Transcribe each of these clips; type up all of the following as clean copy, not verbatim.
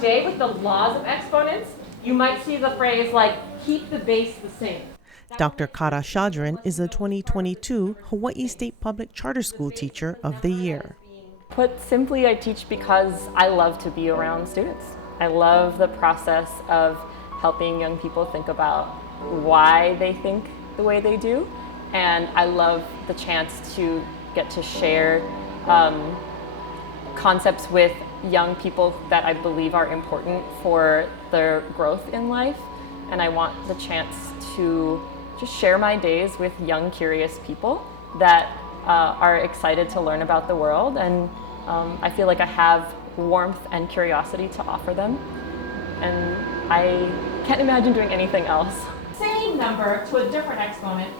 today with the laws of exponents, you might see the phrase like, keep the base the same. Dr. Cara Chaudron is the 2022 Hawaii State Public Charter School Teacher of the Year. Put simply, I teach because I love to be around students. I love the process of helping young people think about why they think the way they do, and I love the chance to get to share concepts with young people that I believe are important for their growth in life, and I want the chance to just share my days with young, curious people that are excited to learn about the world, and I feel like I have warmth and curiosity to offer them, and I can't imagine doing anything else. Same number to a different exponent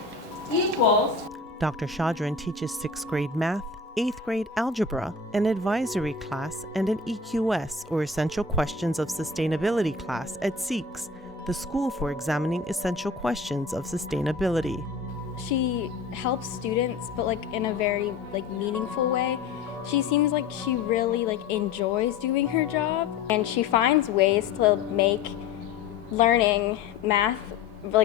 equals. Dr. Chaudron teaches 6th grade math, 8th grade algebra, an advisory class, and an EQS, or Essential Questions of Sustainability class at SEEQS, the school for examining essential questions of sustainability. She helps students, but in a very meaningful way. She seems like she really enjoys doing her job, and she finds ways to make learning math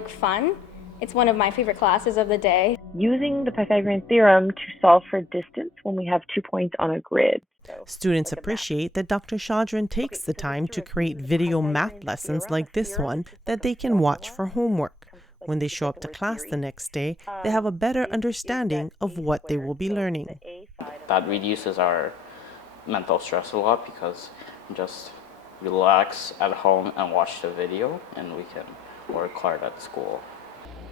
fun. It's one of my favorite classes of the day. Using the Pythagorean theorem to solve for distance when we have 2 points on a grid. Students appreciate that Dr. Chaudron takes the time to create video math lessons like this one that they can watch for homework. When they show up to class the next day, they have a better understanding of what they will be learning. That reduces our mental stress a lot because we just relax at home and watch the video, and we can work hard at school.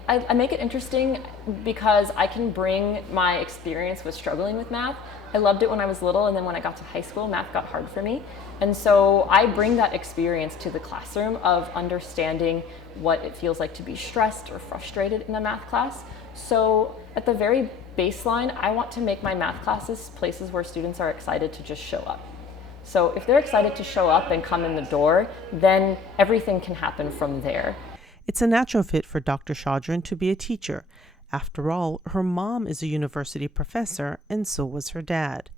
I make it interesting because I can bring my experience with struggling with math. I loved it when I was little, and then when I got to high school, math got hard for me. And so I bring that experience to the classroom of understanding what it feels like to be stressed or frustrated in a math class. So at the very baseline, I want to make my math classes places where students are excited to just show up. So if they're excited to show up and come in the door, then everything can happen from there. It's a natural fit for Dr. Chaudron to be a teacher. After all, her mom is a university professor, and so was her dad.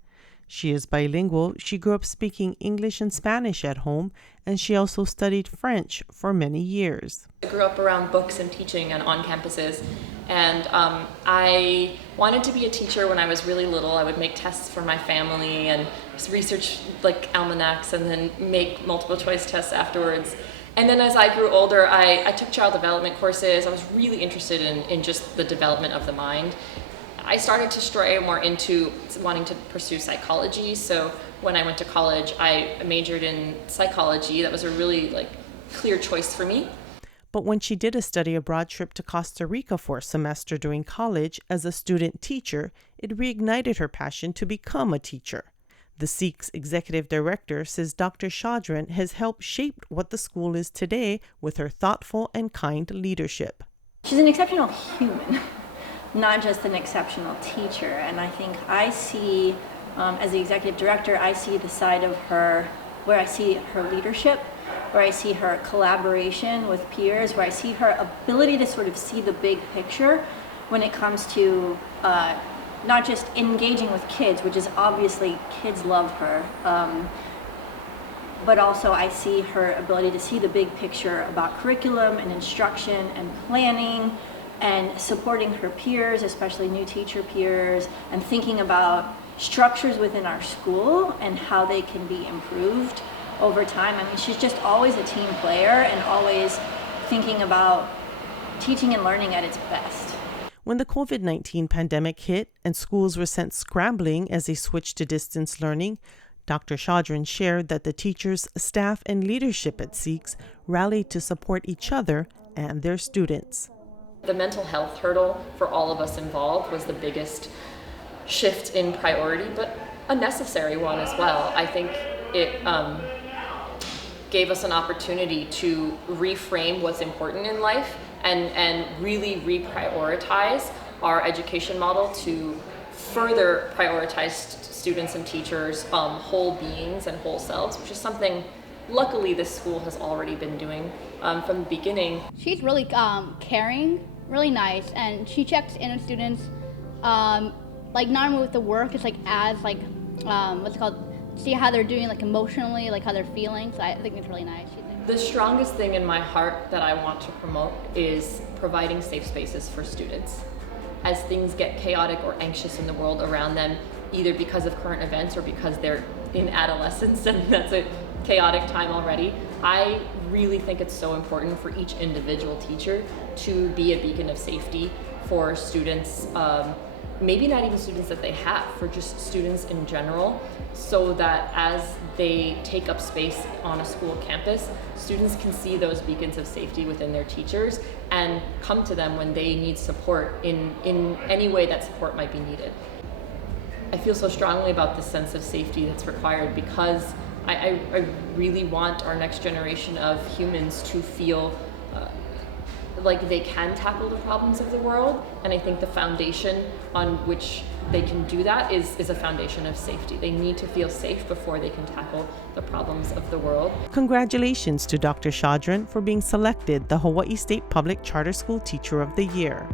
She is bilingual. She grew up speaking English and Spanish at home, and she also studied French for many years. I grew up around books and teaching and on campuses, and I wanted to be a teacher when I was really little. I would make tests for my family and just research almanacs and then make multiple choice tests afterwards. And then as I grew older, I took child development courses. I was really interested in just the development of the mind. I started to stray more into wanting to pursue psychology. So when I went to college, I majored in psychology. That was a really clear choice for me. But when she did a study abroad trip to Costa Rica for a semester during college as a student teacher, it reignited her passion to become a teacher. The SEEQS executive director says Dr. Chaudron has helped shape what the school is today with her thoughtful and kind leadership. She's an exceptional human, not just an exceptional teacher. And I think I see, as the executive director, I see the side of her where I see her leadership, where I see her collaboration with peers, where I see her ability to sort of see the big picture when it comes to not just engaging with kids, which is obviously kids love her, but also I see her ability to see the big picture about curriculum and instruction and planning and supporting her peers, especially new teacher peers, and thinking about structures within our school and how they can be improved over time. I mean, she's just always a team player and always thinking about teaching and learning at its best. When the COVID-19 pandemic hit and schools were sent scrambling as they switched to distance learning, Dr. Chaudron shared that the teachers, staff, and leadership at SEEQS rallied to support each other and their students. The mental health hurdle for all of us involved was the biggest shift in priority, but a necessary one as well. I think it gave us an opportunity to reframe what's important in life and really reprioritize our education model to further prioritize students and teachers, whole beings and whole selves, which is something luckily this school has already been doing from the beginning. She's really caring, really nice, and she checks in on students, not only with the work, it's as what's it called, see how they're doing, like emotionally, like how they're feeling. So I think it's really nice. The strongest thing in my heart that I want to promote is providing safe spaces for students. As things get chaotic or anxious in the world around them, either because of current events or because they're in adolescence and that's a chaotic time already, I really think it's so important for each individual teacher to be a beacon of safety for students, maybe not even students that they have, for just students in general, so that as they take up space on a school campus, students can see those beacons of safety within their teachers and come to them when they need support in any way that support might be needed. I feel so strongly about the sense of safety that's required because I really want our next generation of humans to feel like they can tackle the problems of the world, and I think the foundation on which they can do that is a foundation of safety. They need to feel safe before they can tackle the problems of the world. Congratulations to Dr. Chaudron for being selected the Hawaii State Public Charter School Teacher of the Year.